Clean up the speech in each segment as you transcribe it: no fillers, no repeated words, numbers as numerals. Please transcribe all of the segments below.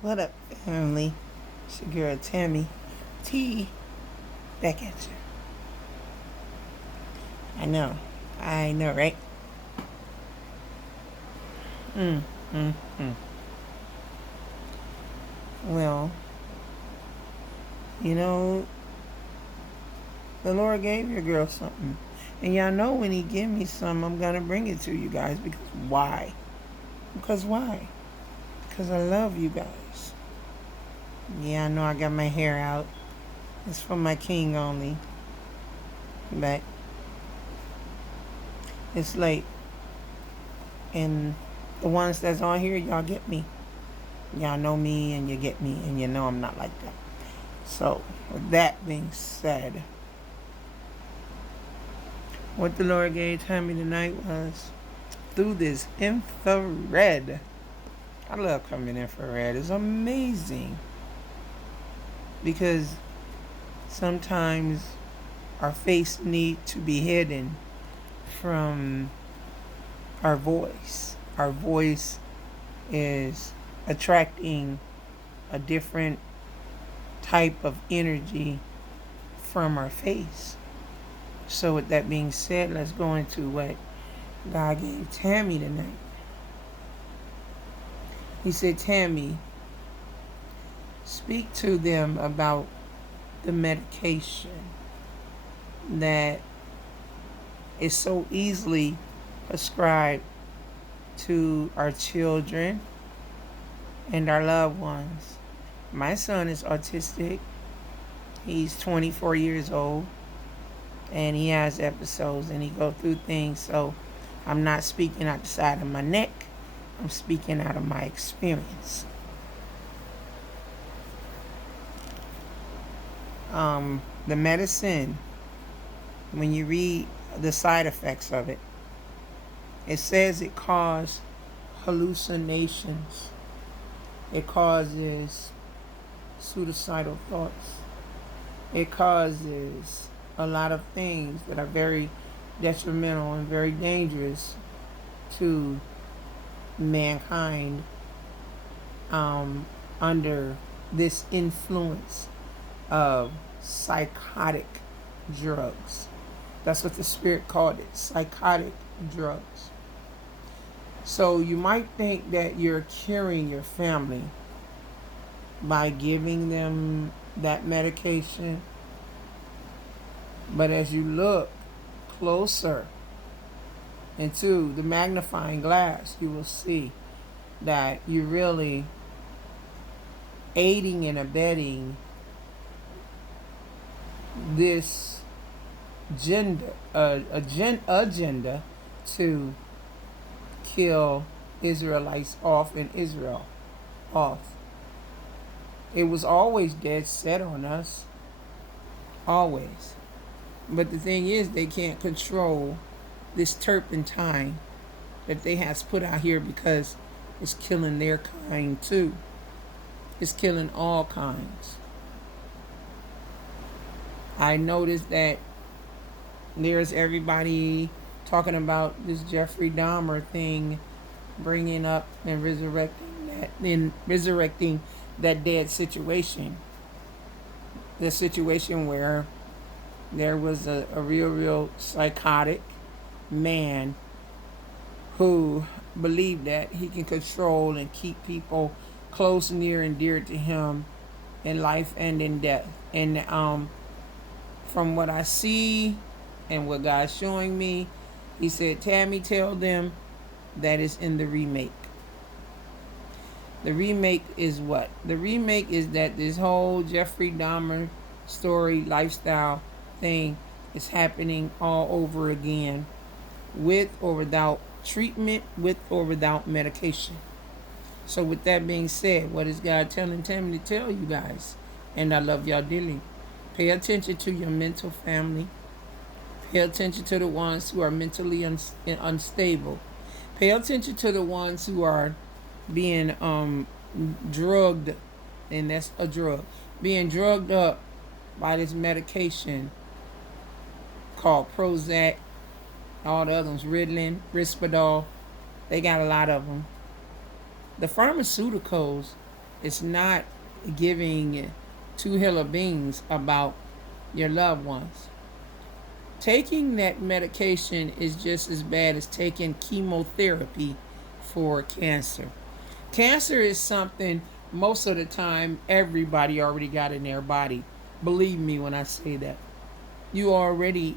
What up, family? It's your girl Tammy T. Back at you. I know, right? Mm, mm, mm. Well, you know, the Lord gave your girl something. And y'all know when he give me some, I'm going to bring it to you guys. Because why? Because why? Because I love you guys. Yeah, I know I got my hair out. It's for my king only. But it's late. And the ones that's on here, y'all get me. Y'all know me and you get me and you know I'm not like that. So, with that being said, what the Lord gave Tammy tonight was through this infrared. I love coming infrared. It's amazing because sometimes our face need to be hidden from our voice. Our voice is attracting a different type of energy from our face. So with that being said, let's go into what God gave Tammy tonight. He said, Tammy, speak to them about the medication that is so easily prescribed to our children and our loved ones. My son is autistic. He's 24 years old and he has episodes and he go through things. So I'm not speaking out the side of my neck. I'm speaking out of my experience. The medicine, when you read the side effects of it, it says it causes hallucinations. It causes suicidal thoughts. It causes a lot of things that are very detrimental and very dangerous to mankind under this influence of psychotic drugs. That's what the Spirit called it, psychotic drugs. So you might think that you're curing your family by giving them that medication, but as you look closer into the magnifying glass, you will see that you're really aiding and abetting this agenda to kill Israelites off and Israel off. It was always dead set on us. Always. But the thing is, they can't control this turpentine that they has put out here because it's killing their kind too. It's killing all kinds. I noticed that there's everybody talking about this Jeffrey Dahmer thing, bringing up and resurrecting that dead situation. The situation where there was a real psychotic man who believed that he can control and keep people close, near, and dear to him in life and in death. And from what I see and what God's showing me, he said, Tammy, tell them that is in the remake. The remake is what? The remake is that this whole Jeffrey Dahmer story, lifestyle thing is happening all over again, with or without treatment, with or without medication. So with that being said, what is God telling Tammy to tell you guys? And I love y'all dearly. Pay attention to your mental family. Pay attention to the ones who are mentally unstable. Pay attention to the ones who are being drugged, and that's a drug. Being drugged up by this medication called Prozac, all the others, Ritalin, Risperdal. They got a lot of them. The pharmaceuticals It's not giving two hill of beans about your loved ones. Taking that medication is just as bad as taking chemotherapy for cancer. Cancer is something most of the time everybody already got in their body. Believe me when I say that. You already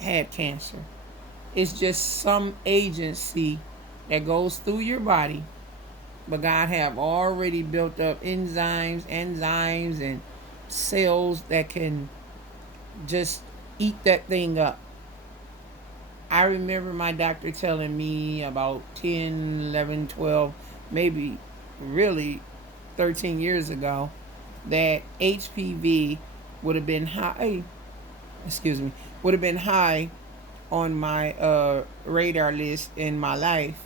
had cancer. It's just some agency that goes through your body, but God have already built up enzymes, and cells that can just eat that thing up. I remember my doctor telling me about 10, 11, 12, maybe really 13 years ago that HPV would have been high, would have been high on my radar list in my life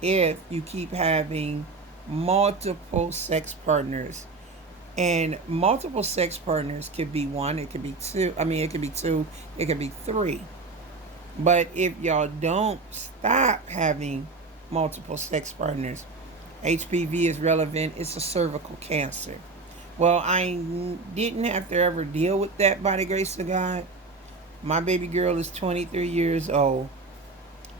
if you keep having multiple sex partners. And multiple sex partners could be one, it could be two, it could be two, it could be three. But if y'all don't stop having multiple sex partners, HPV is relevant. It's a cervical cancer. Well, I didn't have to ever deal with that by the grace of God. My baby girl is 23 years old.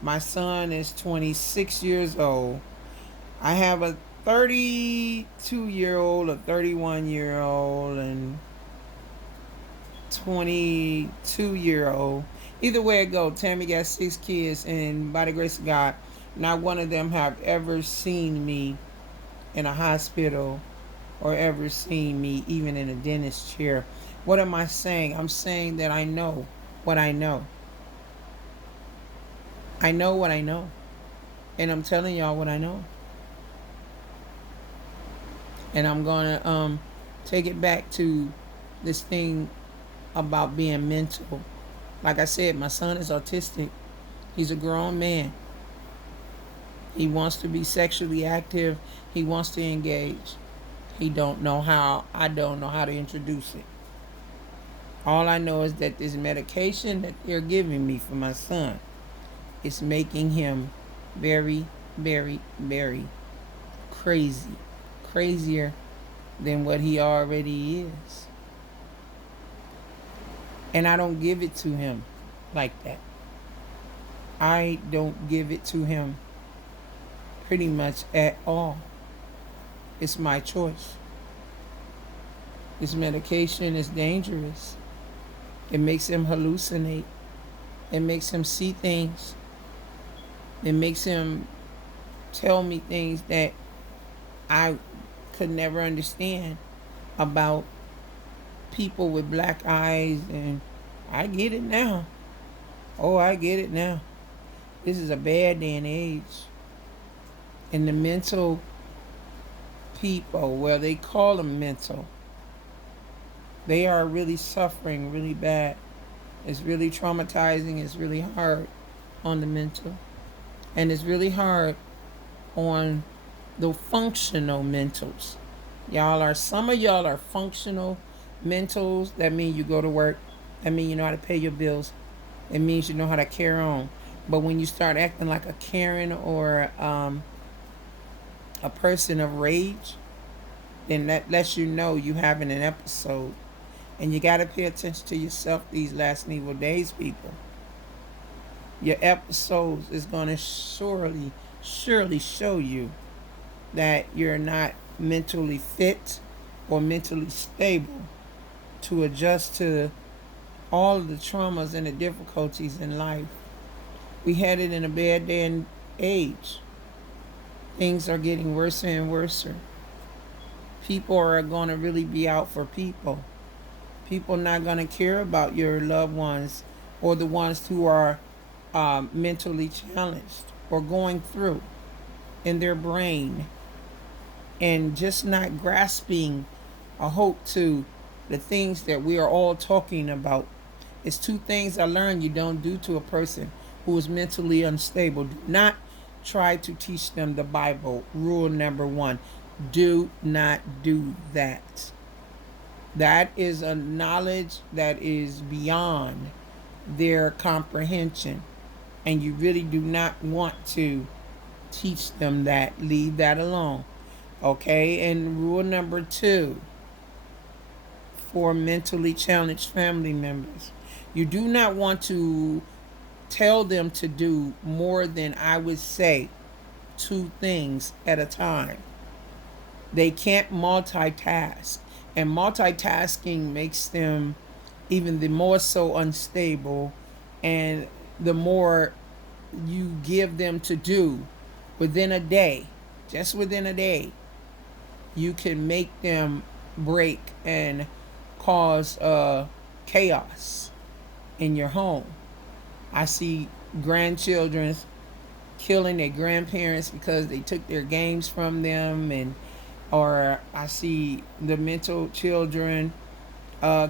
My son is 26 years old. I have a 32-year-old, a 31-year-old, and 22-year-old. Either way it goes, Tammy got 6 kids, and by the grace of God, not one of them have ever seen me in a hospital or ever seen me even in a dentist chair. What am I saying? I'm saying that I know what I know. I know what I know. And I'm telling y'all what I know. And I'm going to take it back to this thing about being mental. Like I said, my son is autistic. He's a grown man. He wants to be sexually active. He wants to engage. He don't know how. I don't know how to introduce it. All I know is that this medication that they're giving me for my son is making him very, very, very crazy. Crazier than what he already is. And I don't give it to him like that. I don't give it to him pretty much at all. It's my choice. This medication is dangerous. It makes him hallucinate. It makes him see things. It makes him tell me things that I could never understand about people with black eyes, and I get it now. Oh, I get it now. This is a bad day and age. And the mental people, well, they call them mental, they are really suffering really bad. It's really traumatizing. It's really hard on the mental. And it's really hard on the functional mentals. Some of y'all are functional mentals. That means you go to work. That means you know how to pay your bills. It means you know how to carry on. But when you start acting like a Karen or a person of rage, then that lets you know you having an episode. And you got to pay attention to yourself these last and evil days, people. Your episodes is going to surely show you that you're not mentally fit or mentally stable to adjust to all of the traumas and the difficulties in life. We had it in a bad day and age. Things are getting worse and worse. People are going to really be out for people. People not going to care about your loved ones or the ones who are mentally challenged or going through in their brain and just not grasping a hope to the things that we are all talking about. It's 2 things I learned you don't do to a person who is mentally unstable. Do not try to teach them the Bible. Rule number 1, do not do that. That is a knowledge that is beyond their comprehension. And you really do not want to teach them that. Leave that alone. Okay, and rule number 2 for mentally challenged family members: you do not want to tell them to do more than, I would say, 2 things at a time. They can't multitask, and multitasking makes them even the more so unstable. And the more you give them to do within a day, just within a day, you can make them break and cause chaos in your home. I see grandchildren killing their grandparents because they took their games from them, and or I see the mental children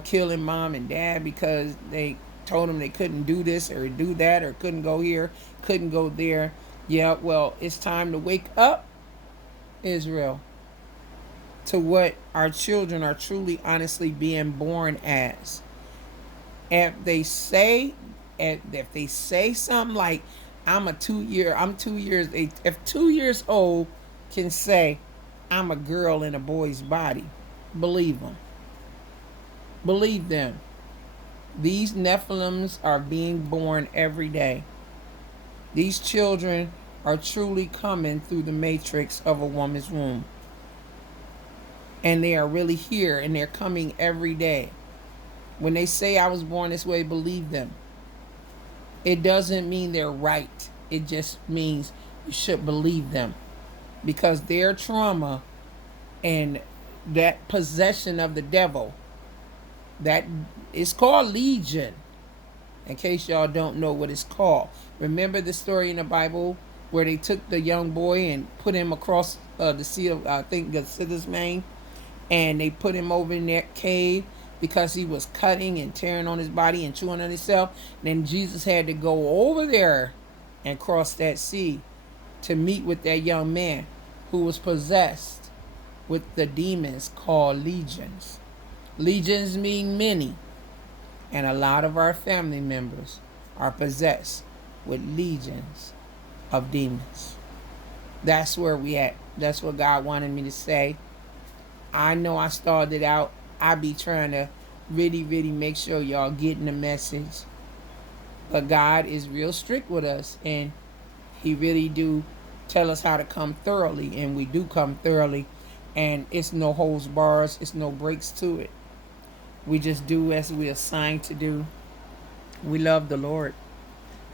killing mom and dad because they told them they couldn't do this or do that, or couldn't go here, couldn't go there. Yeah, well, it's time to wake up, Israel, to what our children are truly, honestly being born as. If they say, if they say something like, I'm 2 years, if 2 years old can say, I'm a girl in a boy's body, believe them. Believe them. These Nephilims are being born every day. These children are truly coming through the matrix of a woman's womb. And they are really here, and they're coming every day. When they say I was born this way, believe them. It doesn't mean they're right. It just means you should believe them. Because their trauma and that possession of the devil, that is called legion. In case y'all don't know what it's called. Remember the story in the Bible where they took the young boy and put him across the sea of, I think, Gethsemane, main, and they put him over in that cave because he was cutting and tearing on his body and chewing on himself. And then Jesus had to go over there and cross that sea to meet with that young man who was possessed with the demons called legions. Legions mean many. And a lot of our family members are possessed with legions of demons. That's where we at. That's what God wanted me to say. I know I started out. I be trying to really, really make sure y'all getting the message. But God is real strict with us, and He really do tell us how to come thoroughly, and we do come thoroughly. And it's no holds bars. It's no breaks to it. We just do as we assigned to do. We love the Lord.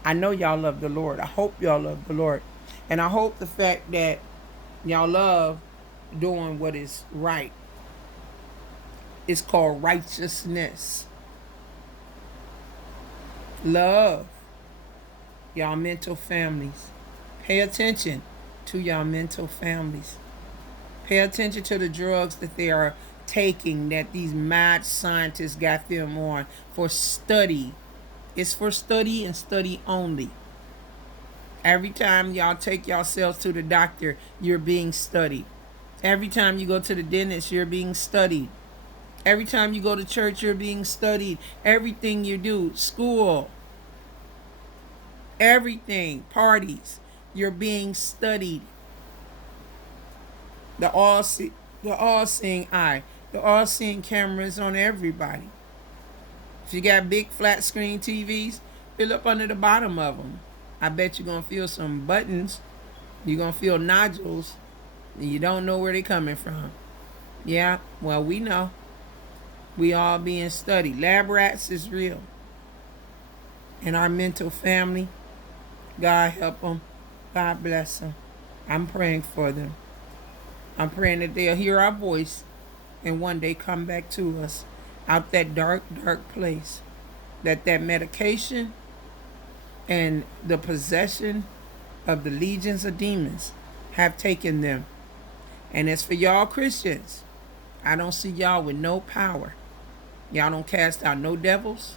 I know y'all love the Lord. I hope y'all love the Lord. And I hope the fact that y'all love doing what is right. It's called righteousness. Love y'all mental families. Pay attention to y'all mental families. Pay attention to the drugs that they are taking, that these mad scientists got them on for study. It's for study and study only. Every time y'all take yourselves to the doctor, you're being studied. Every time you go to the dentist, you're being studied. Every time you go to church, you're being studied. Everything you do, school, everything, parties, you're being studied. The all-seeing eye. The all-seeing cameras on everybody. If you got big flat screen TVs, fill up under the bottom of them. I bet you're going to feel some buttons. You're going to feel nodules. And you don't know where they're coming from. Yeah, well, we know. We all being studied. Lab rats is real. And our mental family, God help them. God bless them. I'm praying for them. I'm praying that they'll hear our voice and one day come back to us out that dark, dark place. That medication and the possession of the legions of demons have taken them. And as for y'all Christians, I don't see y'all with no power. Y'all don't cast out no devils.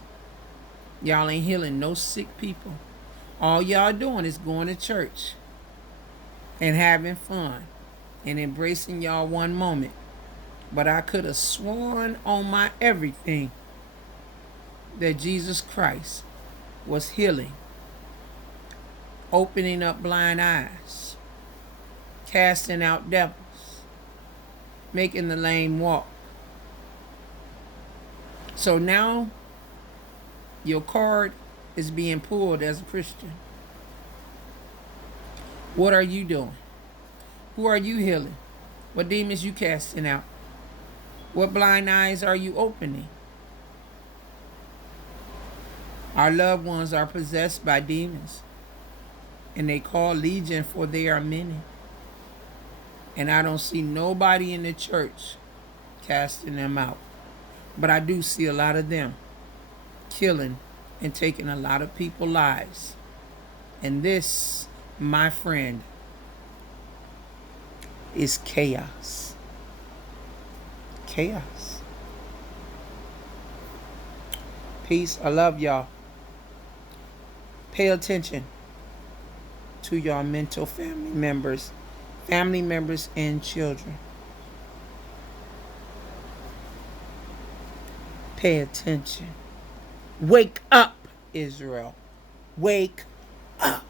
Y'all ain't healing no sick people. All y'all doing is going to church and having fun and embracing y'all one moment. But I could have sworn on my everything that Jesus Christ was healing, opening up blind eyes, casting out devils, making the lame walk. So now your card is being pulled as a Christian. What are you doing? Who are you healing? What demons you casting out? What blind eyes are you opening? Our loved ones are possessed by demons, and they call legion, for they are many. And I don't see nobody in the church casting them out. But I do see a lot of them killing and taking a lot of people's lives. And this, my friend, is chaos. Chaos. Peace. I love y'all. Pay attention to your mental family members and children. Pay attention. Wake up, Israel. Wake up.